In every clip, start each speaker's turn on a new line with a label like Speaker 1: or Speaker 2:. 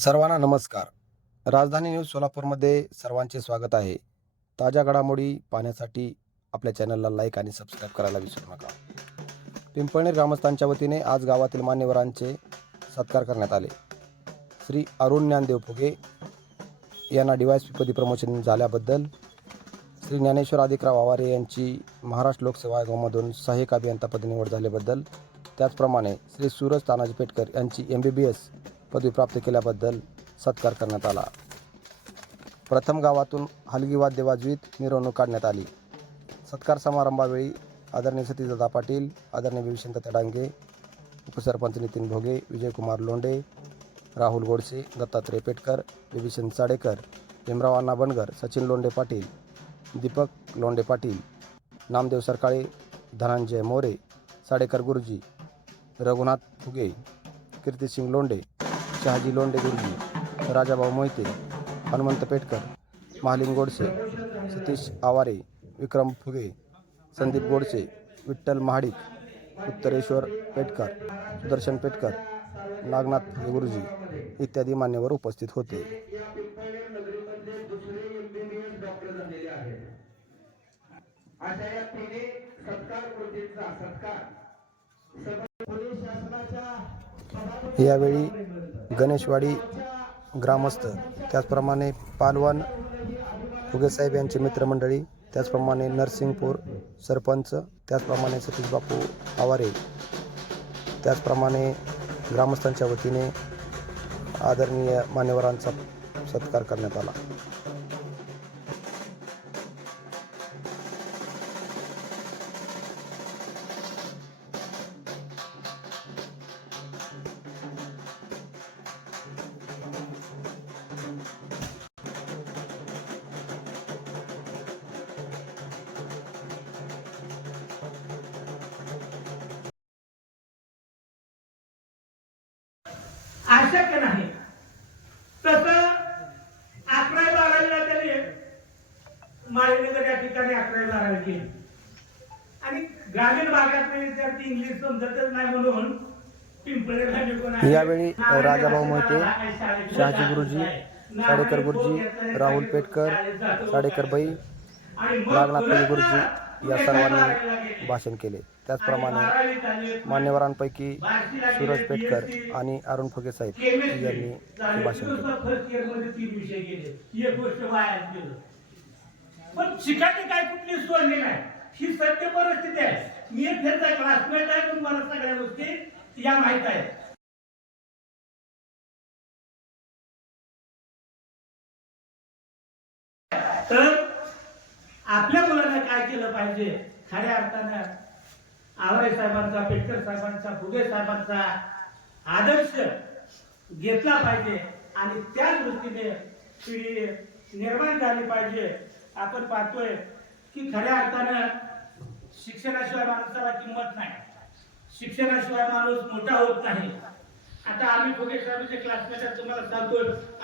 Speaker 1: सर्वांना नमस्कार. राजधानी न्यूज सोलापूरमध्ये सर्वांचे स्वागत आहे. ताज्या घडामोडी पाहण्यासाठी आपल्या चॅनलला लाईक आणि सबस्क्राईब करायला विसरू नका. पिंपळनेर ग्रामस्थांच्या वतीने आज गावातील मान्यवरांचे सत्कार करण्यात आले. श्री अरुण ज्ञानदेव फुगे यांना डी पदी प्रमोशन झाल्याबद्दल श्री ज्ञानेश्वर आदिकराव आवारे यांची महाराष्ट्र लोकसेवा आयोगामधून सहाय्यक अभियंतापदी निवड झाल्याबद्दल त्याचप्रमाणे श्री सूरज तानाजी पेटकर यांची एम बी बी एस पदवी प्राप्त केल्याबद्दल सत्कार करण्यात आला. प्रथम गावातून हलगी वाद्य वाजवीत मिरवणूक काढण्यात आली. सत्कार समारंभावेळी आदरणीय सतीदादा पाटील आदरणीय विभीषण तडांगे उपसरपंच नितीन भोगे विजयकुमार लोंडे राहुल गोडसे दत्तात्रय पेटकर विभीषण चाडेकर भीमराव अण्णा बनगर सचिन लोंडे पाटील दीपक लोंडे पाटील नामदेव सरकाळे धनंजय मोरे साडेकर गुरुजी रघुनाथ फुगे कीर्तिसिंग लोंडे शहाजी लोंडे गुरुजी राजाभाऊ मोहिते हनुमंत पेटकर महालिंग गोडसे सतीश आवारे विक्रम फुगे संदीप गोडसे विठ्ठल महाडिक उत्तरेश्वर पेटकर सुदर्शन पेटकर नागनाथ फुगे गुरुजी इत्यादी मान्यवर उपस्थित होते.
Speaker 2: अशा या तिन्ही सत्कार कृतींचा सत्कार
Speaker 1: यावेळी गणेशवाडी ग्रामस्थ त्याचप्रमाणे पालवान फुगेसाहेब यांची मित्रमंडळी त्याचप्रमाणे नरसिंगपूर सरपंच त्याचप्रमाणे सतीश बापू आवारे त्याचप्रमाणे ग्रामस्थांच्या वतीने आदरणीय मान्यवरांचा सत्कार करण्यात आला.
Speaker 3: अशक्य नाही तसं अकरावी बारावीला त्यांनी माळीनगर या ठिकाणी अकरावी बारावी केली. आणि ग्रामीण भागातले विद्यार्थी इंग्लिश समजतच नाही म्हणून.
Speaker 1: यावेळी राजाभाऊ मोहिते, शहाजी गुरुजी, साडेकर गुरुजी, राहुल पेटकर, साडेकर बाई, नागनाथ गुरुजी या सर्वांनी. भाषण केले. त्याचप्रमाणे मान्यवरांपैकी सूरज पेटकर आणि अरुण फुगे साहेब यांनी भाषण केले.
Speaker 3: पण शिकायची काय कुठली सोय नाही ही सत्य परिस्थिती आहे. मी एक त्यांचा क्लासमेट आहे पण मला सगळ्या गोष्टी या माहीत आहेत. तर आपल्या मुलांना काय केलं पाहिजे? खऱ्या अर्थानं आवरे साहेबांचा पेटकर साहेबांचा फुगे साहेबांचा आदर्श घेतला पाहिजे आणि त्याच दृष्टीने पिढी निर्माण झाली पाहिजे. आपण पाहतोय की खऱ्या अर्थानं शिक्षणाशिवाय माणसाला किंमत नाही. शिक्षणाशिवाय माणूस मोठा होत नाही. आता आम्ही फुगे साहेबांचे क्लासमेट तुम्हाला सांगतो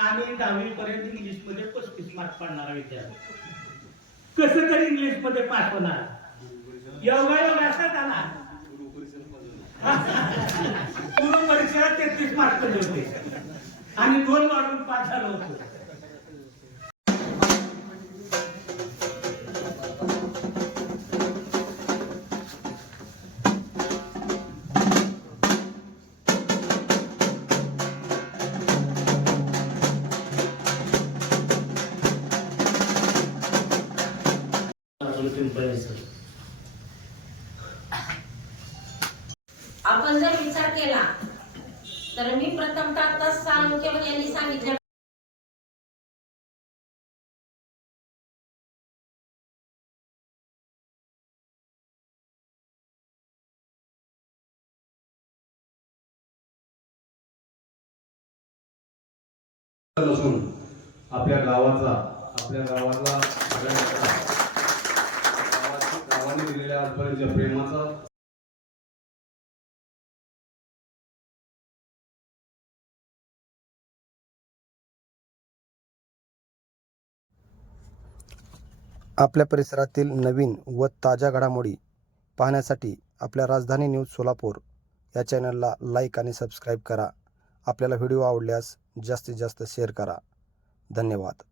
Speaker 3: आम्ही दहावी पर्यंत इंग्लिशमध्ये पस्तीस मार्क पाडणारा विद्यार्थी. कसं तरी इंग्लिशमध्ये पास होणार? योगा योग असतात ना पूर्ण परीक्षेला तेहतीस मार्क होते. आणि दोन वाढून पास झालो होतो.
Speaker 4: आपण जर विचार केला तर मी प्रथमतः आताच साळुंके यांनी सांगितलं.
Speaker 5: नसून आपल्या गावाचा आपल्या गावाला गावाने दिलेल्या आजपर्यंत प्रेमाचा
Speaker 1: आपल्या परिसरातील नवीन व ताज्या घडामोडी पाहण्यासाठी आपल्या राजधानी न्यूज सोलापूर या चॅनलला लाईक आणि सबस्क्राईब करा. आपल्याला व्हिडिओ आवडल्यास जास्तीत जास्त शेअर करा. धन्यवाद.